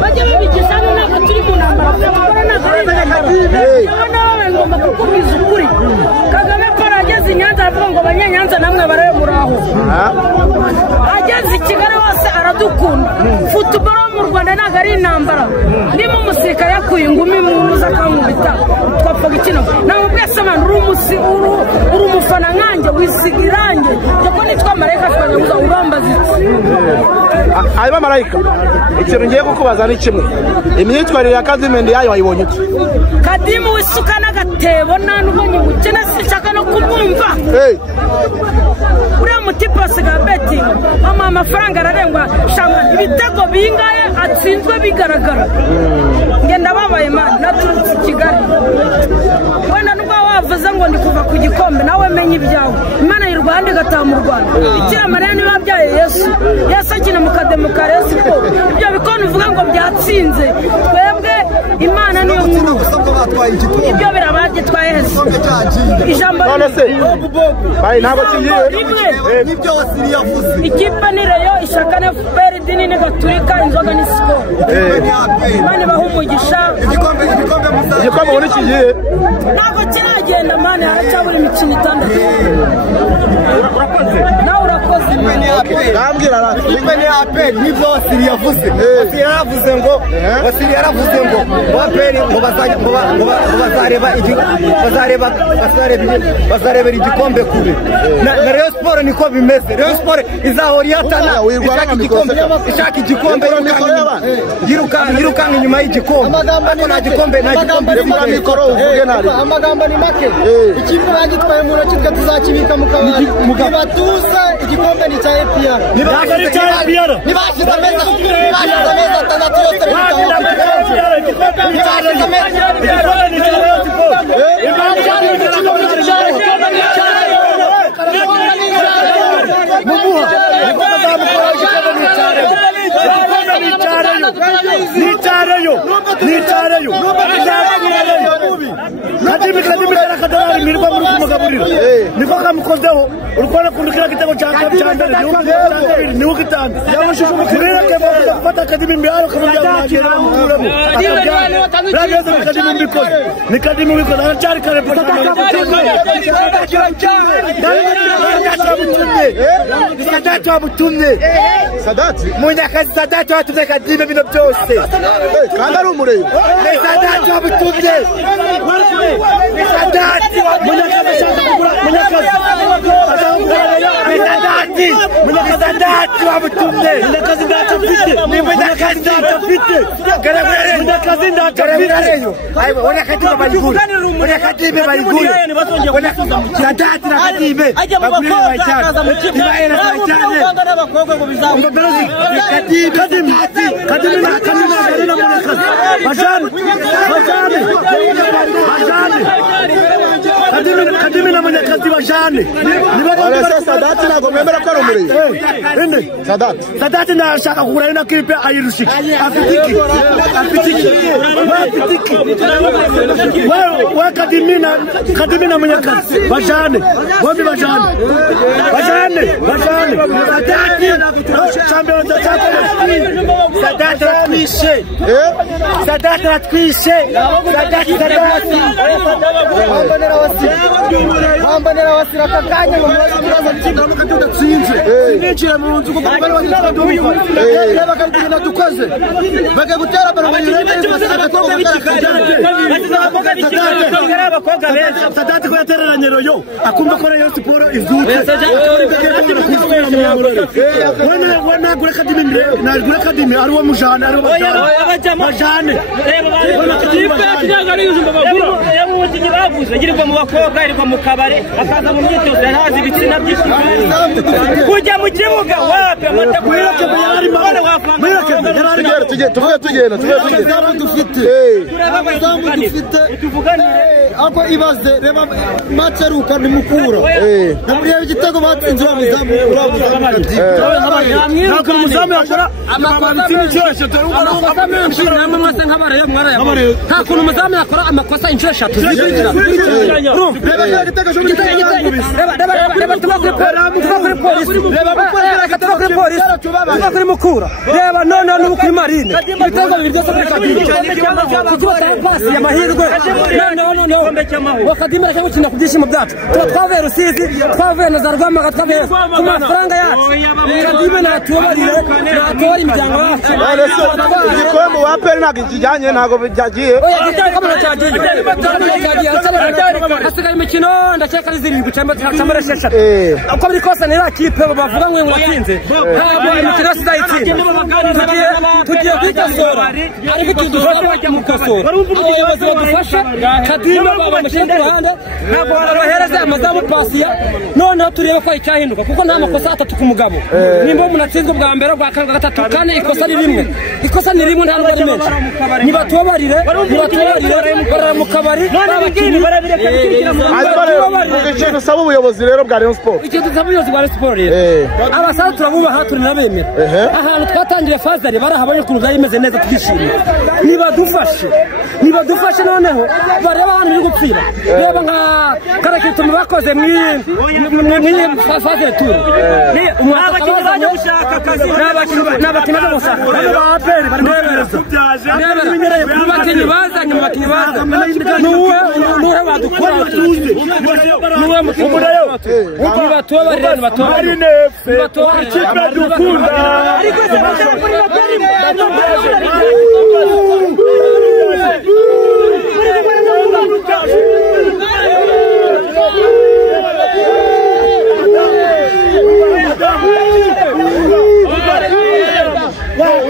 bajya bibigisha ntabwo turi mu ntambara nawe ngomba kukubiza ukuri. Kagame Paul ageze i Nyanza aravuga ngo abanyenyanza namwe barabe muraho. Ageze i Kigali hose aradukunda. Football mu Rwanda ntabwo ari intambara. Ndimo umusirikare yakuye ingumi mu muza akankubita twapfaga ikino. Nawe ubwese man uri umufana nkanjye wisiga irange kuko nitwa Marayika twavuga urambaza iki. Ayo Marayika ikintu ngiye kukubaza ni kimwe. Imyitwarire ya Kadime ndi yayo wayibonye iki? Kadime wisuka n'agatebo nanubonye mukene sinshaka no kumwumva. Uriya mutipa asiga beti mama amafaranga ararengwa shamba ibitego bingaye atsinzwe bigaragara. Ngenda babaye man naturutse i Kigali. Wenda nubwo wavuze ngo ndi kuva ku gikombe nawe menye ibyawe. Imana y'u Rwanda igataha mu Rwanda. Bikira Mariya niba byaye Yesu. Yesu akina mu kademokarasi ko ibyo bikonu uvuga ngo byatsinze. Twebwe Imana niyo nkuru. Ibyo birabanje twaheze. Ijambo bayi ntabwo kigiye. Nibyo wasiri yavuze. Ikipe ni Reyo ishaka na FPR dini ni Gaturika inzoga ni Skol. Imana baho umugisha. Igikombe ubona kigiye. Ntabwo kiragenda mane haracyabura imikino itandatu. Nawe urakoze Nambwira rati. Ikipe ni APR nibyo wasiri yavuze. Wasiri yaravuze ngo APR ngo bazareba igikombe kure. Na Rayon Sport niko bimeze. Rayon Sport izahora ihatana ishaka igikombe yirukanka inyuma y'igikombe. Ariko nta gikombe amagambo ni make. Ikipe bagitwaye mu ntoki twe tuzakibika mu kabari. Nibatuze igikombe ni cya APR. Nibashize ameza atandatu yose Kadime karakadari mirwa muri kumagaburira niko kamukozeho urukwana kundukira kitego cya mbere ni ukitanga yamushushu mukirere ke bafata Kadime mbiayo kamubya mwakira mukuremo rageze Kadime mbikoze ni Kadime mbikoze arachari kare Sadati wabutumye Munyakazi Sadati watumye Kadime bino byose kandi ari umureyo Sadati wabutumye Sadati Sadati wabutumye Kadime na Munyakazi bajane Sadati ntabwo mwemera ko ari umureyo Sadati nashaka kugura ina kipe ayirushike afitiki wewe Kadime na Munyakazi bajane bombi bajane champion de Sadati ratwishe Wambanera wasira kakanya ngo mwaje kibazo cy'ingaruka tudatsinze. Binjira mu nzu kuko bari bagitwaduye. Reba kandi natukoze. Bagagutera Sadati ko yatereranye Royo akumva ko Rayon Sport izuke. Wana gure Kadime ari wo mujana ari wo bajane. Girirwa mu bakobwa irirwa mu kabare akaza mu myitozo ntazi ibitsina byinshi kujya mu kibuga wapi amata tuvuge tugenda amazamu dufite ako ibaze reba maceruka ni mukura namuriye igitego batsinze amazamu nako umuzamu yakora amakosa menshi namwe mwese nk'abareyo mwaraye nta kuntu umuzamu yakora amakosa inshuro 3 kuri mukura reba none n'ubu kuri marine ibitego bibiri byose muri kadiri pasi y'amahirwe none wakadimira cyangwa gukina ku byishimo byacu twavuye Rusizi twavuye na Zarwamaga twavuye ku mafaranga yacu kadime natubarire imiryango yacu igikombe wa peri ntabwo kijyanye ntabwo byagiye hasigaye imikino ndakeka ari 7 cyangwa 6 uko biri kose ni kipe bavuga ngo watsinze ntabwo imikino sizayitsinda tugiye kwikosora ariko tudufasha bajya mu kasora abayobozi badufasha kadime babamushyira ku ruhande ntabwo barabahereza amazamu pasiya noneho turebe ko icyahinduka kuko nta makosa 3 ku mugabo nimba umuntu atsinze ubwa mbere bwa kabiri gatatu kane ikosa ni rimwe nta rwari menshi nibatubabarire barara mu kabari n'abakinnyi ikintu usaba ubuyobozi rero bwa Rayon Sport ikintu usaba ubuyobozi bwa Rayon Sport rero abasaza turabubaha turi nabemera ahantu twatangiye fazari barahabonye ukuntu byari bimeze neza twishimye nibadufashe noneho bareba abantu biri gupfira reba nka karakitumi bakoze mw'iyi fazari turi abakinnyi baje gushaka akazi n'abakinnyi baje gushaka abakinnyi bazanye nuwe badukura nuwe nibatubabarire Wow,